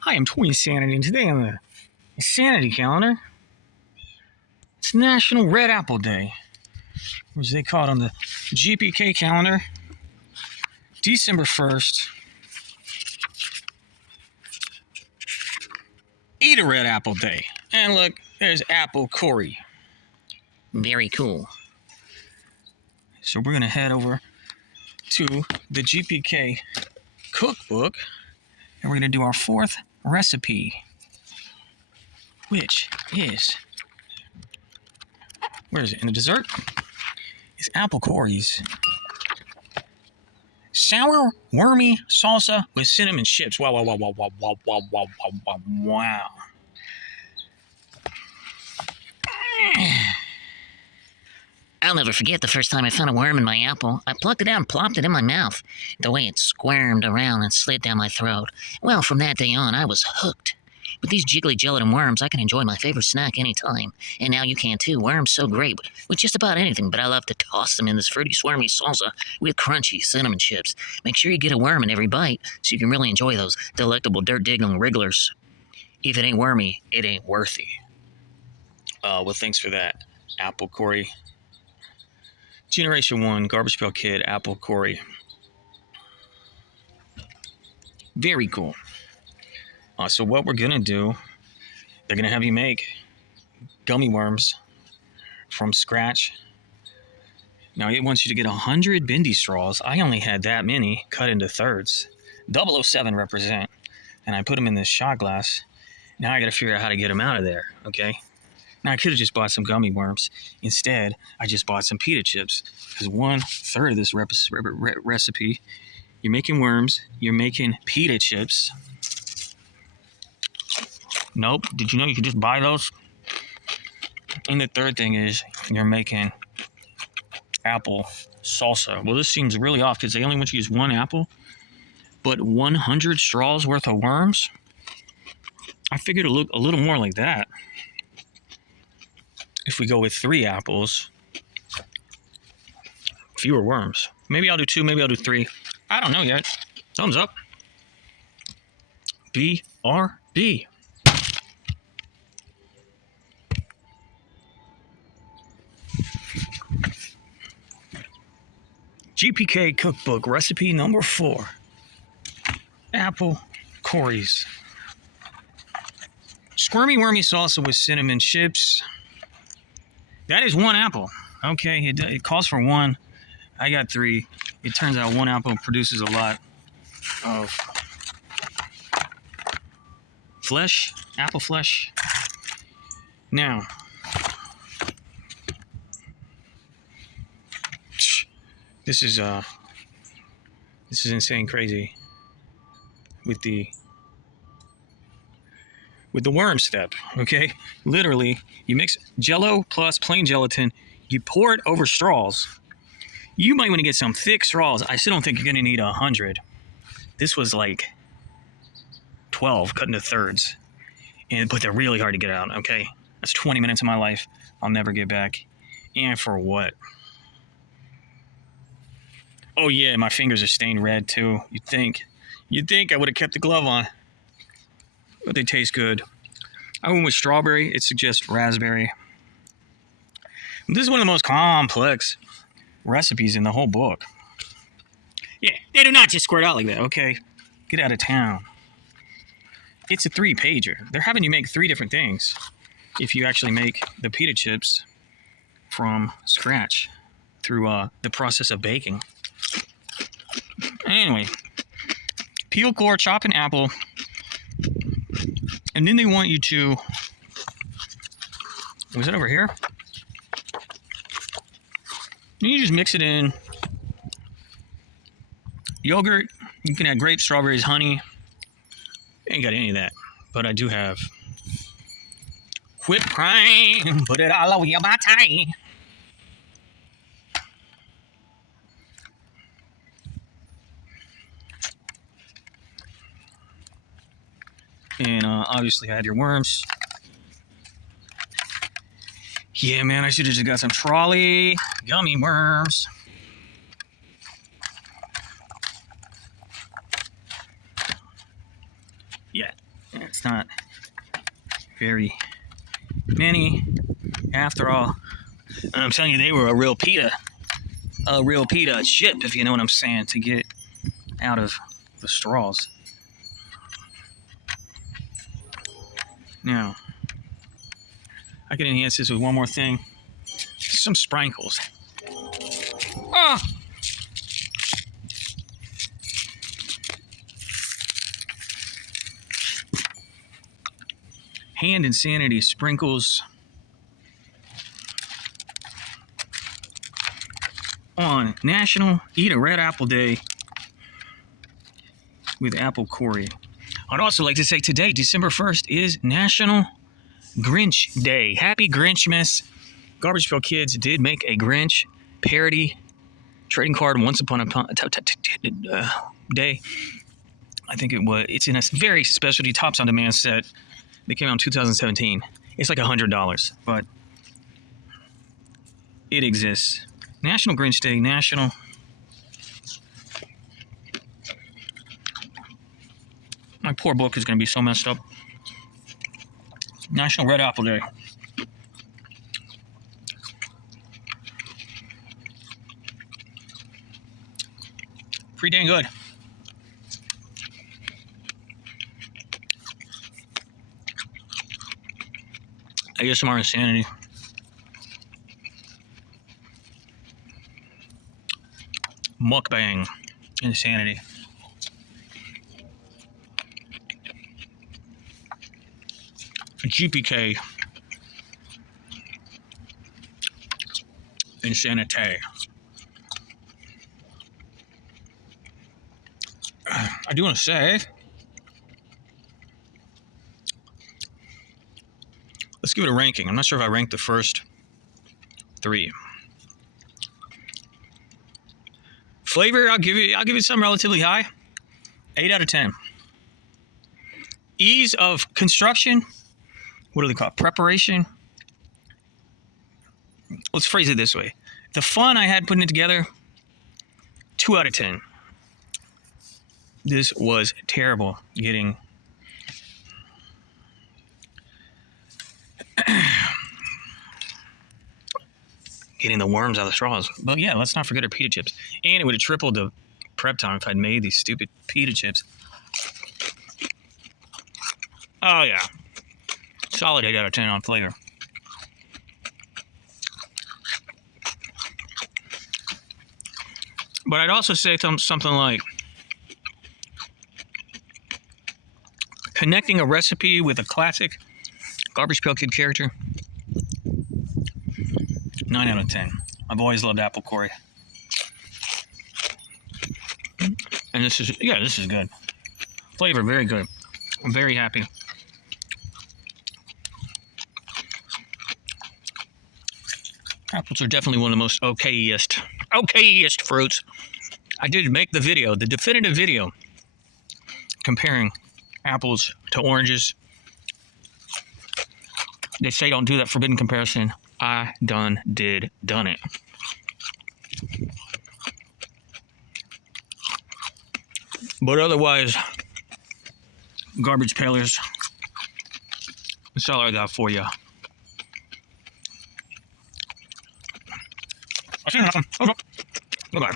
Hi, I'm Toy Insanity, and today on the Insanity calendar, it's National Red Apple Day, or as they call it on the GPK calendar, December 1st. Eat a red apple day. And look, there's Apple Cory. Very cool. So we're going to head over to the GPK Cookbook, and we're going to do our fourth recipe, which is, where is it? In the dessert? It's Apple Cory's sour wormy salsa with cinnamon chips. Wow, wow, wow, wow, wow, wow, wow, wow, wow, wow. I'll never forget the first time I found a worm in my apple. I plucked it out and plopped it in my mouth. The way it squirmed around and slid down my throat. Well, from that day on, I was hooked. With these jiggly gelatin worms, I can enjoy my favorite snack anytime. And now you can too. Worms so great with just about anything, but I love to toss them in this fruity, squirmy salsa with crunchy cinnamon chips. Make sure you get a worm in every bite so you can really enjoy those delectable dirt-digging wrigglers. If it ain't wormy, it ain't worthy. Well, thanks for that, Apple Cory. Generation 1, Garbage Pail Kid, Apple Cory. Very cool. So what we're going to do, they're going to have you make gummy worms from scratch. Now, it wants you to get 100 bendy straws. I only had that many cut into thirds. 007 represent. And I put them in this shot glass. Now I got to figure out how to get them out of there, okay? Now, I could have just bought some gummy worms. Instead, I just bought some pita chips. Because 1/3 of this recipe, you're making worms, you're making pita chips. Nope. Did you know you could just buy those? And the third thing is you're making apple salsa. Well, this seems really off because they only want you to use one apple, but 100 straws worth of worms? I figured it'd look a little more like that. If we go with 3 apples, fewer worms. Maybe I'll do 2, maybe I'll do 3. I don't know yet. Thumbs up. BRB. GPK Cookbook, recipe number 4. Apple Cory's Squirmy Wormy salsa with cinnamon chips. That is 1 apple. Okay, it calls for 1. I got 3. It turns out 1 apple produces a lot of flesh, apple flesh. Now, this is insane crazy with the worm step, okay? Literally, you mix Jello plus plain gelatin, you pour it over straws. You might want to get some thick straws. I still don't think you're going to need 100. This was like 12 cut into thirds, but they're really hard to get out, okay? That's 20 minutes of my life I'll never get back. And for what? Oh yeah, my fingers are stained red too. You'd think I would have kept the glove on. But they taste good. I went with strawberry. It suggests raspberry. This is one of the most complex recipes in the whole book. Yeah, they do not just squirt out like that, okay? Get out of town. It's a 3-pager. They're having you make 3 different things if you actually make the pita chips from scratch through the process of baking. Anyway, peel, core, chop an apple, and then they want you to, was it over here? Then you just mix it in. Yogurt, you can add grapes, strawberries, honey. Ain't got any of that, but I do have whipped cream. Put it all over your body. And obviously add your worms. Yeah, man, I should have just got some trolley gummy worms. It's not very many after all. And I'm telling you, they were a real pita chip, if you know what I'm saying, to get out of the straws. Now, I can enhance this with one more thing. Some sprinkles. Ah! Hand Insanity sprinkles on National Eat a Red Apple Day with Apple Cory. I'd also like to say today, December 1st, is National Grinch Day. Happy Grinchmas. Garbage Pail Kids did make a Grinch parody trading card once upon a day. I think it's in a very specialty Tops on Demand set. They came out in 2017. It's like $100, but it exists. National Grinch Day, National. My poor book is going to be so messed up. National Red Apple Day. Pretty dang good. ASMR Insanity. Mukbang Insanity. GPK Insanity. I do want to say, let's give it a ranking. I'm not sure if I ranked the first 3. Flavor, I'll give it some relatively high. 8 out of 10. Ease of construction. What do they call it? Preparation. Let's phrase it this way. The fun I had putting it together, 2 out of 10. This was terrible getting the worms out of the straws. But yeah, let's not forget our pita chips. And it would have tripled the prep time if I'd made these stupid pita chips. Oh yeah. Solid 8 out of 10 on flavor. But I'd also say something like connecting a recipe with a classic Garbage Pail Kid character. 9 out of 10. I've always loved Apple Cory. And this is good. Flavor, very good. I'm very happy. Apples are definitely one of the most okayest fruits. I did make the video, the definitive video, comparing apples to oranges. They say don't do that forbidden comparison. I done it. But otherwise, Garbage Pailers, that's all I got for you. I see nothing. Okay. Bye-bye.